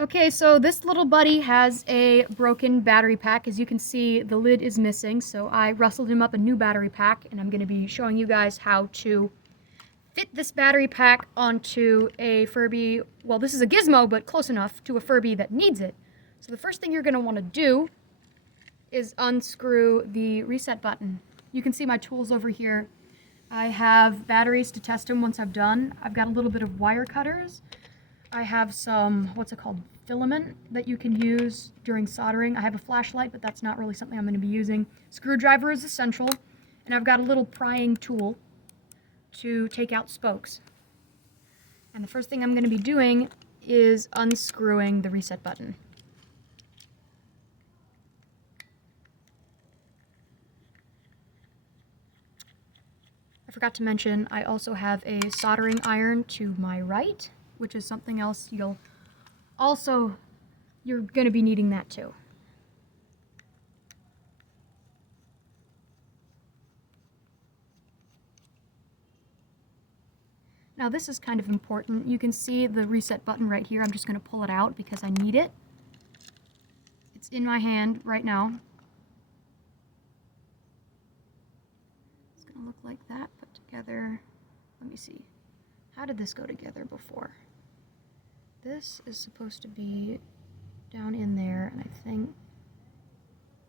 Okay, so this little buddy has a broken battery pack. As you can see, the lid is missing, so I rustled him up a new battery pack, and I'm going to be showing you guys how to fit this battery pack onto a Furby. Well, this is a Gizmo, but close enough to a Furby that needs it. So the first thing you're going to want to do is unscrew the reset button. You can see my tools over here. I have batteries to test them once I've done. I've got a little bit of wire cutters. I have some, what's it called, filament that you can use during soldering. I have a flashlight, but that's not really something I'm going to be using. Screwdriver is essential, and I've got a little prying tool to take out spokes. And the first thing I'm going to be doing is unscrewing the reset button. I forgot to mention, I also have a soldering iron to my right, which is something else you're going to be needing that too. Now this is kind of important. You can see the reset button right here. I'm just going to pull it out because I need it. It's in my hand right now. It's going to look like that put together. Let me see. How did this go together before? This is supposed to be down in there, and I think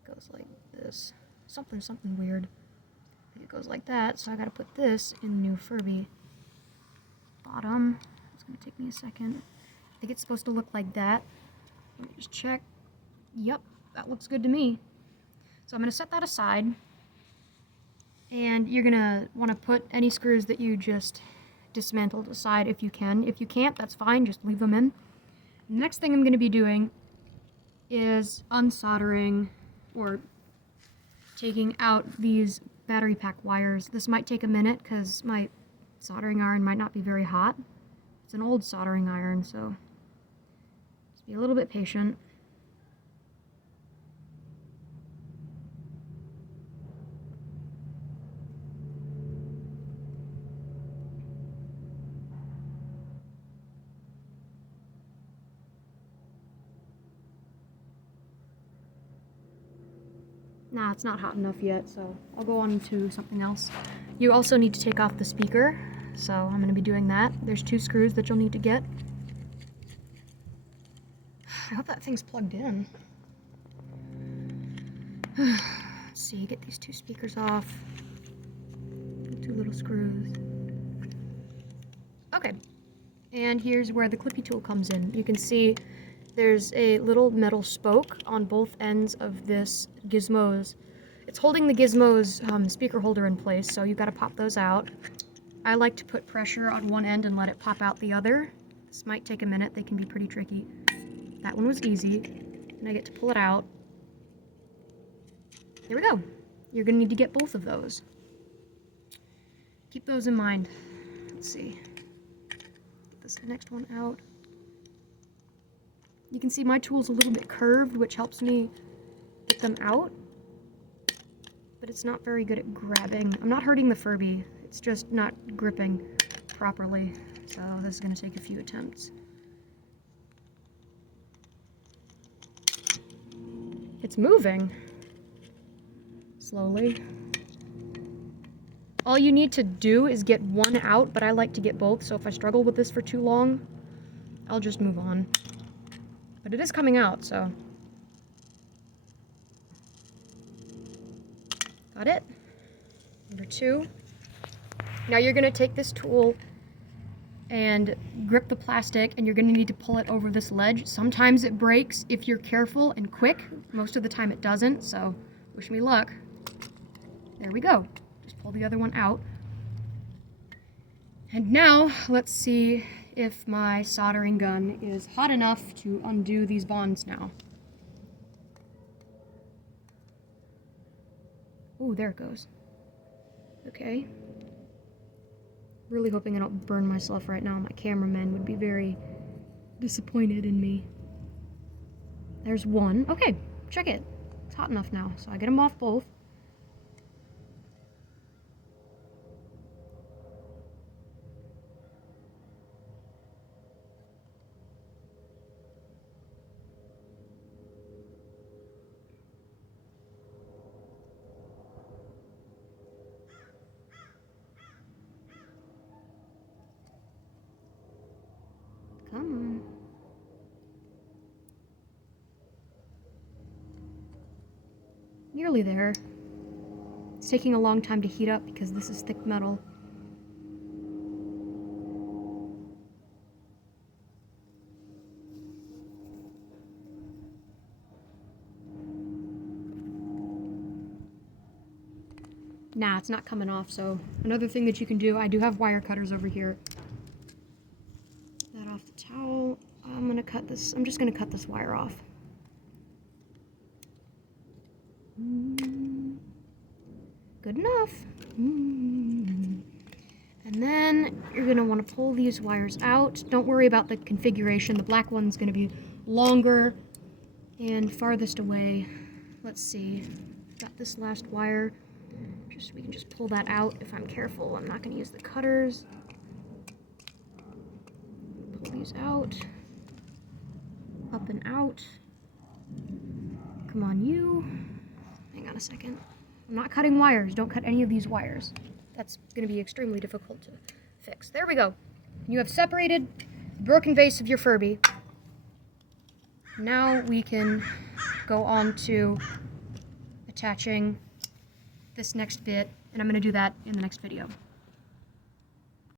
it goes like this. Something weird. I think it goes like that, so I gotta put this in new Furby. Bottom. It's gonna take me a second. I think it's supposed to look like that. Let me just check. Yep, that looks good to me. So I'm gonna set that aside, and you're gonna want to put any screws that you just dismantled aside if you can. If you can't, that's fine, just leave them in. The next thing I'm going to be doing is unsoldering or taking out these battery pack wires. This might take a minute because my soldering iron might not be very hot. It's an old soldering iron, so just be a little bit patient. Nah, it's not hot enough yet, so I'll go on to something else. You also need to take off the speaker, so I'm going to be doing that. There's 2 screws that you'll need to get. I hope that thing's plugged in. Let's see, get these 2 speakers off. 2 little screws. Okay, and here's where the clippy tool comes in. You can see there's a little metal spoke on both ends of this Gizmo's. It's holding the Gizmo's speaker holder in place, so you've got to pop those out. I like to put pressure on one end and let it pop out the other. This might take a minute, they can be pretty tricky. That one was easy, and I get to pull it out. There we go. You're going to need to get both of those. Keep those in mind. Let's see. Get this next one out. You can see my tool's a little bit curved, which helps me get them out, but it's not very good at grabbing. I'm not hurting the Furby, it's just not gripping properly, so this is going to take a few attempts. It's moving slowly. All you need to do is get one out, but I like to get both, so if I struggle with this for too long, I'll just move on. But it is coming out, so. Got it. Number 2. Now you're going to take this tool and grip the plastic, and you're going to need to pull it over this ledge. Sometimes it breaks if you're careful and quick. Most of the time it doesn't, so wish me luck. There we go. Just pull the other one out. And now, let's see if my soldering gun is hot enough to undo these bonds now. Ooh, there it goes. Okay. Really hoping I don't burn myself right now. My cameraman would be very disappointed in me. There's one. Okay, check it. It's hot enough now, so I get them off both. nearly there. It's taking a long time to heat up because this is thick metal. Nah, it's not coming off, so another thing that you can do, I do have wire cutters over here. That off the towel. I'm gonna cut this, I'm just gonna cut this wire off. Good enough. And then you're gonna wanna pull these wires out. Don't worry about the configuration. The black one's gonna be longer and farthest away. Let's see, got this last wire. We can just pull that out if I'm careful. I'm not going to use the cutters. Pull these out. Up and out. Come on, you. Hang on a second. I'm not cutting wires. Don't cut any of these wires. That's going to be extremely difficult to fix. There we go. You have separated the broken vase of your Furby. Now we can go on to attaching this next bit, and I'm going to do that in the next video.